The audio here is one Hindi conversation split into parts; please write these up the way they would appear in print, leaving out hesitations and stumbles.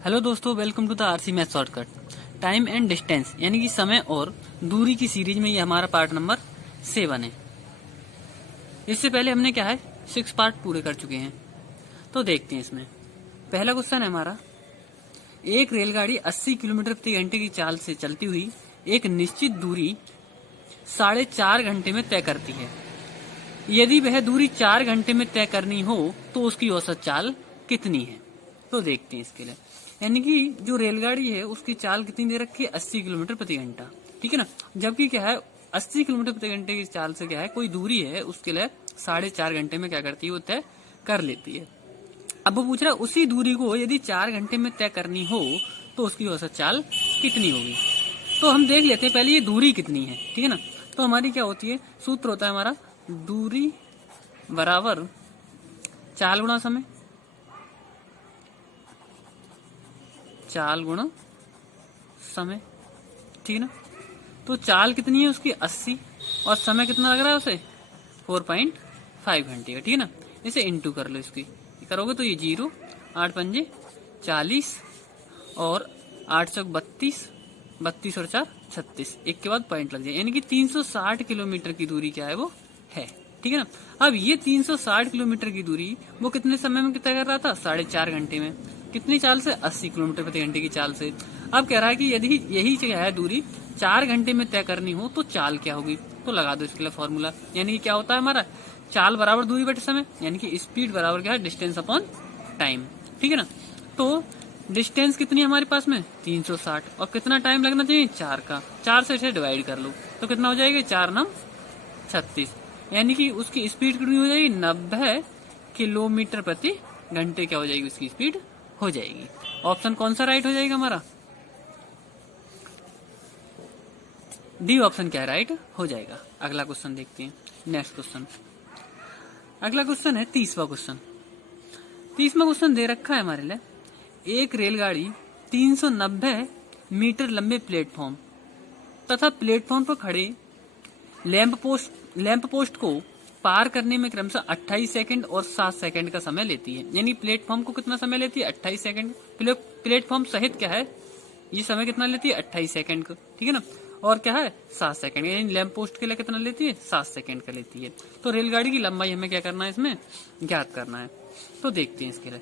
हेलो दोस्तों, welcome to the RC math shortcut. Time and distance यानी कि समय और दूरी की सीरीज में ये हमारा पार्ट नंबर 7 है। इससे पहले हमने क्या है 6 पार्ट पूरे कर चुके हैं। तो देखते हैं इसमें पहला क्वेश्चन है हमारा, एक रेलगाड़ी 80 किलोमीटर प्रति घंटे की चाल से चलती हुई एक निश्चित दूरी 4.5 घंटे में तय करती है। यदि वह दूरी 4 घंटे में तय करनी हो तो उसकी औसत चाल कितनी है। तो देखते हैं इसके लिए, यानी कि जो रेलगाड़ी है उसकी चाल कितनी दे रखी है 80 किलोमीटर प्रति घंटा, ठीक है ना। जबकि क्या है 80 किलोमीटर प्रति घंटे की चाल से क्या है कोई दूरी है उसके लिए 4.5 घंटे में क्या करती है वो तय कर लेती है। अब वो पूछ रहा है उसी दूरी को यदि 4 घंटे में तय करनी हो तो उसकी औसत चाल कितनी होगी। तो हम देख लेते हैं पहले ये दूरी कितनी है, ठीक है ना। तो हमारी क्या होती है, सूत्र होता है हमारा दूरी बराबर चाल गुणा समय, चाल गुणा समय, ठीक है ना। तो चाल कितनी है उसकी 80 और समय कितना लग रहा है उसे 4.5 घंटे का, ठीक है ना। इसे इंटू कर लो, इसकी करोगे तो ये 0 8 पंजे 40 और 8 चौक 32 32 और 4 36, एक के बाद पॉइंट लग जाए, यानी कि 360 किलोमीटर की दूरी क्या है वो है, ठीक है ना। अब ये 360 किलोमीटर की दूरी वो कितने समय में तय कर रहा था 4.5 घंटे में, कितनी चाल से 80 किलोमीटर प्रति घंटे की चाल से। अब कह रहा है कि यदि यही क्या है दूरी 4 घंटे में तय करनी हो तो चाल क्या होगी। तो लगा दो इसके लिए फॉर्मूला, यानी कि क्या होता है हमारा चाल बराबर दूरी बटे समय, यानी कि स्पीड बराबर क्या है डिस्टेंस अपॉन टाइम, ठीक है ना। तो डिस्टेंस कितनी है हमारे पास में 360 और कितना टाइम लगना चाहिए 4 का, 4 से इसे डिवाइड कर लो तो कितना हो जाएगा 4 9 36, यानी कि उसकी स्पीड कितनी हो जाएगी 90 किलोमीटर प्रति घंटे क्या हो जाएगी उसकी स्पीड हो जाएगी। ऑप्शन कौन सा राइट हो जाएगा हमारा, डी ऑप्शन क्या है राइट हो जाएगा। अगला क्वेश्चन देखते हैं, नेक्स्ट क्वेश्चन। अगला क्वेश्चन है 30वां क्वेश्चन। 30वां क्वेश्चन दे रखा है हमारे लिए, एक रेलगाड़ी 390 मीटर लंबे प्लेटफॉर्म तथा प्लेटफॉर्म पर खड़े लैंप पोस्ट को पार करने में क्रमशः 28 सेकंड और 7 सेकंड का समय लेती है। यानी प्लेटफॉर्म को कितना समय लेती है 28 सेकंड, प्लेटफॉर्म सहित क्या है ये समय कितना लेती है 28 सेकंड का, ठीक है ना। और क्या है 7 सेकंड, यानी लैंप पोस्ट के लिए कितना लेती है 7 सेकंड का लेती है। तो रेलगाड़ी की लंबाई हमें क्या करना है इसमें ज्ञात करना है। तो देखते हैं इसके लिए,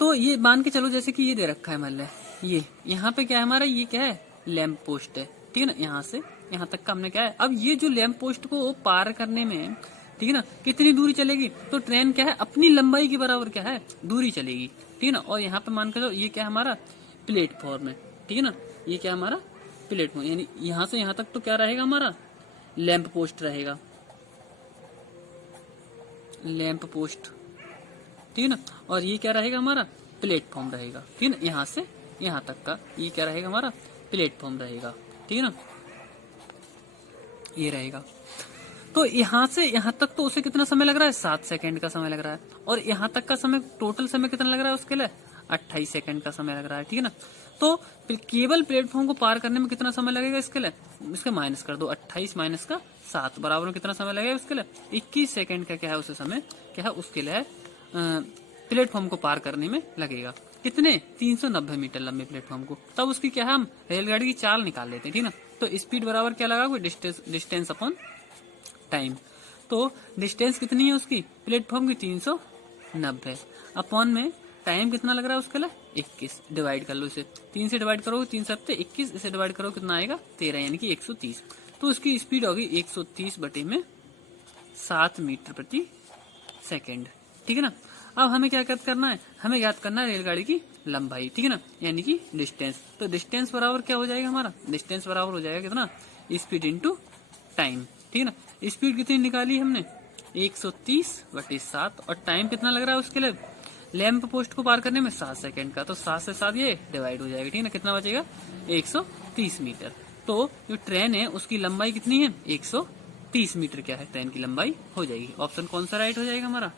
तो ये मान के चलो जैसे कि ये दे रखा है मान लिया, ये यहाँ पे क्या है हमारा ये क्या है लैंप पोस्ट है, ठीक है ना। यहाँ से यहाँ तक का हमने क्या है, अब ये जो लैंप पोस्ट को पार करने में ठीक है ना कितनी दूरी चलेगी, तो ट्रेन क्या है अपनी लंबाई के बराबर क्या है दूरी चलेगी, ठीक है ना। और यहाँ पे मान के चलो ये क्या है हमारा प्लेटफॉर्म है, ठीक है ना। ये क्या हमारा प्लेटफॉर्म, यानी यहाँ से यहाँ तक तो क्या रहेगा हमारा लैंप पोस्ट रहेगा, लैंप पोस्ट, ठीक है ना। और ये क्या रहेगा हमारा प्लेटफॉर्म रहेगा, ठीक है ना। यहाँ से यहाँ तक का ये क्या रहेगा हमारा प्लेटफॉर्म रहेगा, ठीक है ना, ये रहेगा। तो यहाँ से यहाँ तक तो उसे कितना समय लग रहा है 7 सेकंड का समय लग रहा है, और यहाँ तक का समय टोटल समय कितना लग रहा है उसके लिए 28 सेकंड का समय लग रहा है, ठीक है ना। तो केवल प्लेटफॉर्म को पार करने में कितना समय लगेगा इसके लिए, इसका माइनस कर दो 28 माइनस का 7 बराबर में कितना समय लगेगा उसके लिए 21 सेकंड का क्या है उसे समय क्या है उसके लिए प्लेटफॉर्म को पार करने में लगेगा। कितने 390 मीटर लंबे प्लेटफॉर्म को। तब उसकी क्या है हम रेलगाड़ी की चाल निकाल लेते हैं, ठीक ना। तो स्पीड बराबर क्या लगा डिस्टेंस अपॉन टाइम। तो डिस्टेंस कितनी है उसकी प्लेटफॉर्म की 390 अपॉन में टाइम कितना लग रहा है उसके लिए 21, डिवाइड कर लो इसे 3 से डिवाइड करो 3 7 21, इसे डिवाइड करो कितना आएगा 13, यानी कि 130। तो उसकी स्पीड होगी 130 बटे में 7 मीटर प्रति सेकेंड, ठीक है ना। अब हमें क्या ज्ञात करना है, हमें ज्ञात करना है रेलगाड़ी की लंबाई, ठीक है ना, यानी कि डिस्टेंस। तो डिस्टेंस बराबर क्या हो जाएगा हमारा, डिस्टेंस बराबर हो जाएगा कितना स्पीड इंटू टाइम, ठीक है ना। स्पीड कितनी निकाली हमने 130 बटे 7 और टाइम कितना लग रहा है उसके लिए लैंप पोस्ट को पार करने में 7 सेकंड का। तो 7 से 7 ये डिवाइड हो जाएगा, ठीक है ना। कितना बचेगा 130 मीटर। तो जो ट्रेन है उसकी लंबाई कितनी है 130 मीटर क्या है ट्रेन की लंबाई हो जाएगी। ऑप्शन कौन सा राइट हो जाएगा हमारा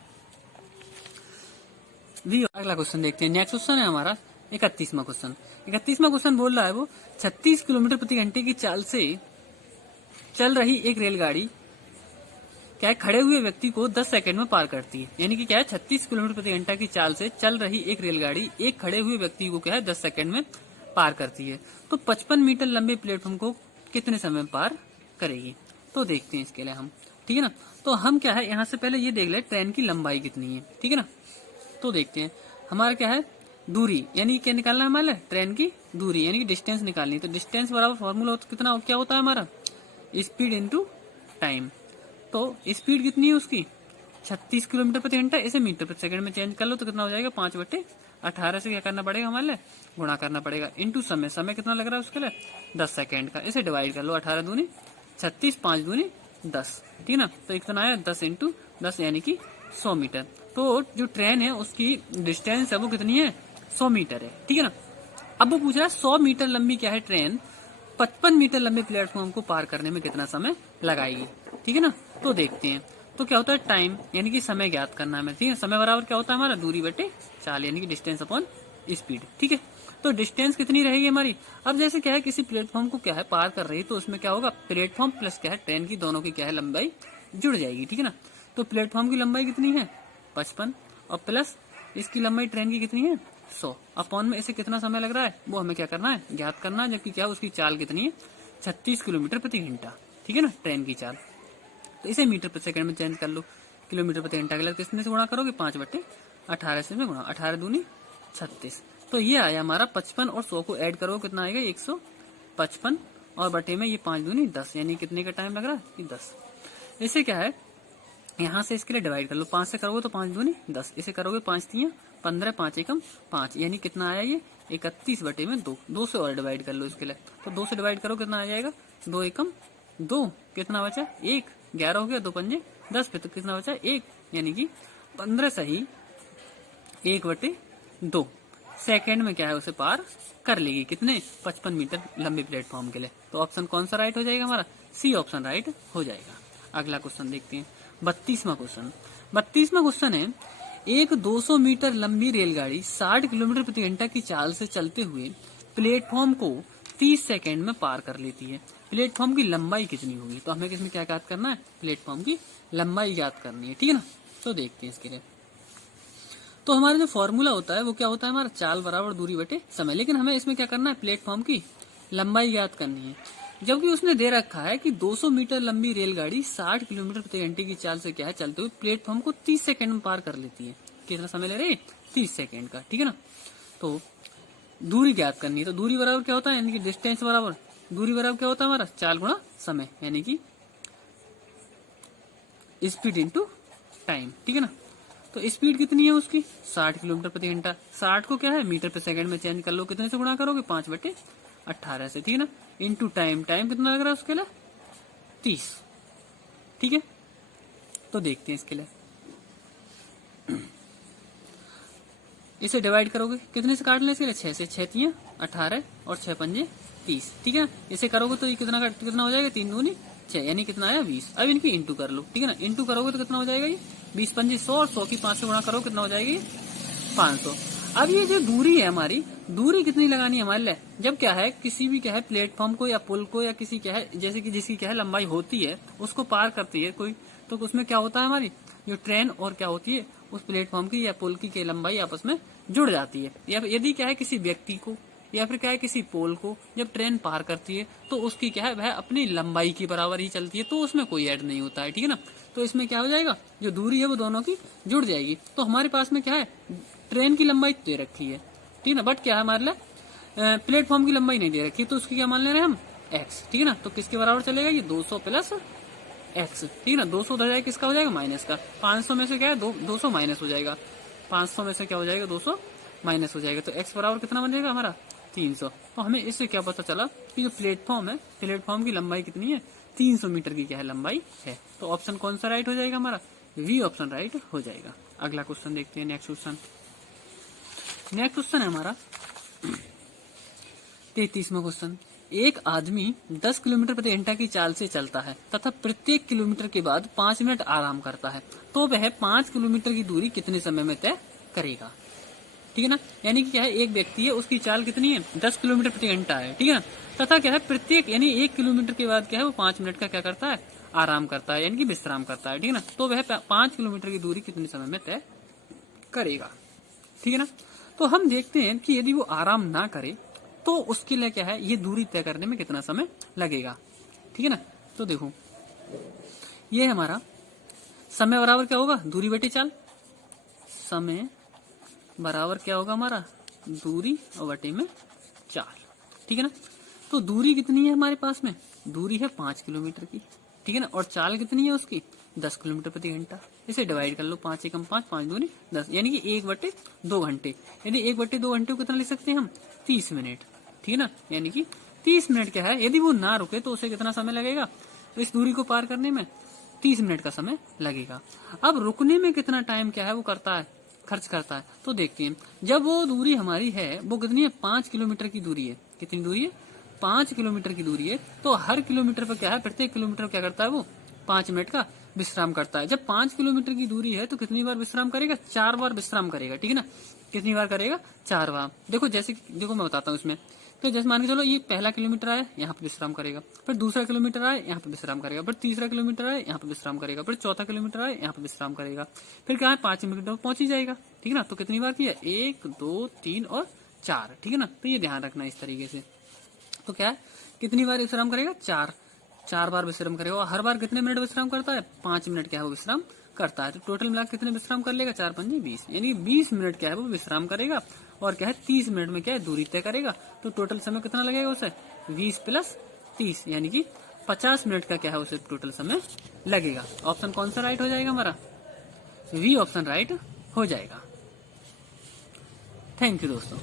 भी। अगला क्वेश्चन देखते हैं, नेक्स्ट क्वेश्चन है हमारा 31वां क्वेश्चन। 31वां क्वेश्चन बोल रहा है वो 36 किलोमीटर प्रति घंटे की चाल से चल रही एक रेलगाड़ी क्या है, खड़े हुए व्यक्ति को 10 सेकंड में पार करती है। यानी कि क्या है, 36 किलोमीटर प्रति घंटा की चाल से चल रही एक रेलगाड़ी एक खड़े हुए व्यक्ति को क्या है 10 सेकंड में पार करती है। तो 55 मीटर लंबे प्लेटफॉर्म को कितने समय में पार करेगी? तो देखते हैं इसके लिए हम, ठीक है ना। तो हम क्या है, यहाँ से पहले ये देख ले ट्रेन की लंबाई कितनी है, ठीक है ना। तो देखते हैं हमारा क्या है, दूरी, यानी क्या निकालना है हमारे ट्रेन की दूरी, यानी कि डिस्टेंस निकालनी है। तो डिस्टेंस बराबर फॉर्मूला कितना क्या होता है हमारा, स्पीड इंटू टाइम। तो स्पीड कितनी है उसकी 36 किलोमीटर प्रति घंटा, इसे मीटर प्रति सेकंड में चेंज कर लो तो कितना हो जाएगा 5/18 से क्या करना पड़ेगा हमारे लिए, गुणा करना पड़ेगा, इंटू समय, समय कितना लग रहा है उसके लिए 10 सेकंड का, इसे डिवाइड कर लो 18 दूनी 36, 5 दूनी 10, ठीक है ना। तो कितना आया 10 इंटू 10 यानी कि 100 मीटर। तो जो ट्रेन है उसकी डिस्टेंस है वो कितनी है 100 मीटर है, ठीक है ना। अब वो पूछ रहा है 100 मीटर लंबी क्या है ट्रेन 55 मीटर लंबे प्लेटफॉर्म को पार करने में कितना समय लगाएगी, ठीक है ना। तो देखते हैं, तो क्या होता है टाइम, यानी कि समय ज्ञात करना है, ठीक है। समय बराबर क्या होता है हमारा दूरी बटे चाल, यानी कि डिस्टेंस अपॉन स्पीड, ठीक है। तो डिस्टेंस कितनी रहेगी हमारी, अब जैसे क्या है किसी प्लेटफॉर्म को क्या है पार कर रही है तो उसमें क्या होगा, प्लेटफॉर्म प्लस क्या है ट्रेन की दोनों की क्या है लंबाई जुड़ जाएगी, ठीक है ना। तो प्लेटफॉर्म की लंबाई कितनी है 55 और प्लस इसकी लंबाई ट्रेन की कितनी है 100, अपॉन में इसे कितना समय लग रहा है वो हमें क्या करना है ज्ञात करना है, जबकि क्या उसकी चाल कितनी है 36 किलोमीटर प्रति घंटा, ठीक है ना ट्रेन की चाल। तो इसे मीटर प्रति सेकंड में चेंज कर लो, किलोमीटर प्रति घंटा के लिए कितने से गुणा करोगे 5/18 से में गुणा, 18 दूनी 36। तो ये आया हमारा 55 और 100 को ऐड करो कितना आएगा 155 और बटे में ये 5 दूनी 10, यानी कितने का टाइम लग रहा है कि 10। इसे क्या है यहाँ से इसके लिए डिवाइड कर लो, 5 से करोगे तो 5 दूनी 10, इसे करोगे 5 3 15, 5 एकम 5, यानी कितना आया ये 31 बटे में 2, 2 से और डिवाइड कर लो इसके लिए। तो 2 से डिवाइड करो कितना आ जाएगा 2 एकम 2, कितना बचा 1, 11 हो गया, 2 पंजे 10 पे तो कितना बचा 1, यानी कि 15 सही 1/2 सेकेंड में क्या है उसे पार कर लेगी, कितने 55 मीटर लंबे प्लेटफॉर्म के लिए। तो ऑप्शन कौन सा राइट हो जाएगा हमारा, सी ऑप्शन राइट हो जाएगा। अगला क्वेश्चन देखते हैं 32वां क्वेश्चन। 32वां क्वेश्चन है, एक 200 मीटर लंबी रेलगाड़ी 60 किलोमीटर प्रति घंटा की चाल से चलते हुए प्लेटफॉर्म को 30 सेकंड में पार कर लेती है। प्लेटफॉर्म की लंबाई कितनी होगी, तो हमें किसमें क्या ज्ञात करना है प्लेटफॉर्म की लंबाई ज्ञात करनी है, ठीक है ना। तो देखते हैं इसके लिए, तो हमारा जो फॉर्मूला होता है वो क्या होता है हमारा चाल बराबर दूरी बटे समय, लेकिन हमें इसमें क्या करना है प्लेटफॉर्म की लंबाई ज्ञात करनी है। जबकि उसने दे रखा है कि 200 मीटर लंबी रेलगाड़ी 60 किलोमीटर प्रति घंटे की चाल से क्या है चलते हुए प्लेटफॉर्म को 30 सेकंड में पार कर लेती है। कितना समय ले रही है 30 सेकंड का, ठीक है ना। तो दूरी ज्ञात करनी है, तो दूरी बराबर क्या होता है, यानी कि डिस्टेंस बराबर दूरी बराबर क्या होता है हमारा चाल गुणा समय, यानी कि स्पीड इंटू टाइम, ठीक है ना। तो स्पीड कितनी है उसकी 60 किलोमीटर प्रति घंटा, 60 को क्या है मीटर प्रति सेकंड में चेंज कर लो, कितने से गुणा करोगे 5/18 से, ठीक है ना, इंटू टाइम, टाइम कितना लग रहा है उसके लिए 30, ठीक है। तो देखते हैं इसके लिए, इसे डिवाइड करोगे कितने से काट लें इसके लिए 6 से, 6 3 18 और 6 पंजे 30, ठीक है। इसे करोगे तो ये कितना हो जाएगा 3 दूनी 6, यानी कितना आया 20। अब इनकी इंटू कर लो, ठीक है ना, इंटू करोगे तो कितना हो जाएगा ये 20 पंजे 100 और 100 की 5 से गुणा करो कितना हो जाएगा ये 500। अब ये जो दूरी है हमारी, दूरी कितनी लगानी है हमारे लिए, जब क्या है किसी भी क्या है प्लेटफॉर्म को या पुल को या किसी क्या है जैसे कि जिसकी क्या है लंबाई होती है उसको पार करती है कोई, तो उसमें क्या होता है हमारी जो ट्रेन और क्या होती है उस प्लेटफॉर्म की या पुल की लंबाई आपस में जुड़ जाती है। या यदि क्या है किसी व्यक्ति को या फिर क्या है किसी पोल को जब ट्रेन पार करती है तो उसकी क्या है वह अपनी लंबाई की बराबर ही चलती है, तो उसमें कोई ऐड नहीं होता है, ठीक है ना। तो इसमें क्या हो जाएगा जो दूरी है वो दोनों की जुड़ जाएगी। तो हमारे पास में क्या है ट्रेन की लंबाई दे रखी है, ठीक है ना, बट क्या है हमारे लिए प्लेटफॉर्म की लंबाई नहीं दे रखी, तो उसकी क्या मान ले रहे हैं हम x, ठीक है ना। तो किसके बराबर चलेगा ये 200 प्लस x, ठीक है ना। 200 उधर जाएगा किसका हो जाएगा माइनस का, 500 में से क्या है 200 माइनस हो जाएगा, 500 में से क्या हो जाएगा 200 माइनस हो जाएगा, तो x बराबर कितना बन जाएगा हमारा 300। तो हमें इससे क्या पता चला कि जो प्लेटफॉर्म है प्लेटफॉर्म की लंबाई कितनी है 300 मीटर की क्या है लंबाई है। तो ऑप्शन कौन सा राइट हो जाएगा हमारा, वी ऑप्शन राइट हो जाएगा। अगला क्वेश्चन देखते हैं, नेक्स्ट क्वेश्चन है हमारा 33वां क्वेश्चन। एक आदमी 10 किलोमीटर प्रति घंटा की चाल से चलता है तथा प्रत्येक किलोमीटर के बाद 5 मिनट आराम करता है, तो वह 5 किलोमीटर की दूरी कितने समय में तय करेगा, ठीक है ना। यानी कि क्या है एक व्यक्ति है उसकी चाल कितनी है 10 किलोमीटर प्रति घंटा है, ठीक है ना, तथा क्या है प्रत्येक यानी 1 किलोमीटर के बाद क्या है वो 5 मिनट का क्या करता है आराम करता है यानी कि विश्राम करता है, ठीक है ना। तो वह 5 किलोमीटर की दूरी कितने समय में तय करेगा, ठीक है ना। तो हम देखते हैं कि यदि वो आराम ना करे तो उसके लिए क्या है, ये दूरी तय करने में कितना समय लगेगा, ठीक है ना। तो देखो ये हमारा समय बराबर क्या होगा, दूरी बटे चाल। समय बराबर क्या होगा हमारा, दूरी और बटे में चाल, ठीक है ना। तो दूरी कितनी है हमारे पास में, दूरी है 5 किलोमीटर की, ठीक है ना। और चाल कितनी है उसकी, 10 किलोमीटर प्रति घंटा। इसे डिवाइड कर लो, 5 एकम 5, 5 दूनी 10, यानी कि 1/2 घंटे। यदि 1/2 घंटे को कितना लिख सकते हैं हम, 30 मिनट, ठीक है ना। यानी कि 30 मिनट क्या है, यदि वो ना रुके तो उसे कितना समय लगेगा, तो इस दूरी को पार करने में 30 मिनट का समय लगेगा। अब रुकने में कितना टाइम क्या है वो करता है, खर्च करता है। तो देखते हैं, जब वो दूरी हमारी है वो कितनी है, 5 किलोमीटर की दूरी है। कितनी दूरी है, 5 किलोमीटर की दूरी है। तो हर किलोमीटर पर क्या है, प्रत्येक किलोमीटर क्या करता है वो 5 मिनट का विश्राम करता है। जब 5 किलोमीटर की दूरी है तो कितनी बार विश्राम करेगा, 4 बार विश्राम करेगा, ठीक है ना। कितनी बार करेगा, 4 बार। देखो जैसे, देखो मैं बताता हूँ इसमें। तो जैसे मान के चलो ये पहला किलोमीटर आया, यहाँ पे विश्राम करेगा, फिर दूसरा किलोमीटर आया, यहाँ पे विश्राम करेगा, फिर तीसरा किलोमीटर आया, यहाँ पे विश्राम करेगा, फिर चौथा किलोमीटर आया, यहाँ पे विश्राम करेगा, फिर क्या है 5 मिनट में पहुंच ही जाएगा, ठीक है ना। तो कितनी बार किया, 1 2 3 और 4, ठीक है ना। तो ये ध्यान रखना इस तरीके से। तो क्या है, कितनी बार विश्राम करेगा, 4 बार विश्राम करेगा। और हर बार कितने मिनट विश्राम करता है, 5 मिनट क्या है वो विश्राम करता है। तो टोटल मिला कितने विश्राम कर लेगा, 4 5 20, यानी 20 मिनट क्या है वो विश्राम करेगा। और क्या है 30 मिनट में क्या है दूरी तय करेगा। तो टोटल समय कितना लगेगा उसे, 20 + 30, यानी कि 50 मिनट का क्या है उसे टोटल समय लगेगा। ऑप्शन कौन सा राइट हो जाएगा हमारा, वी ऑप्शन राइट हो जाएगा। थैंक यू दोस्तों।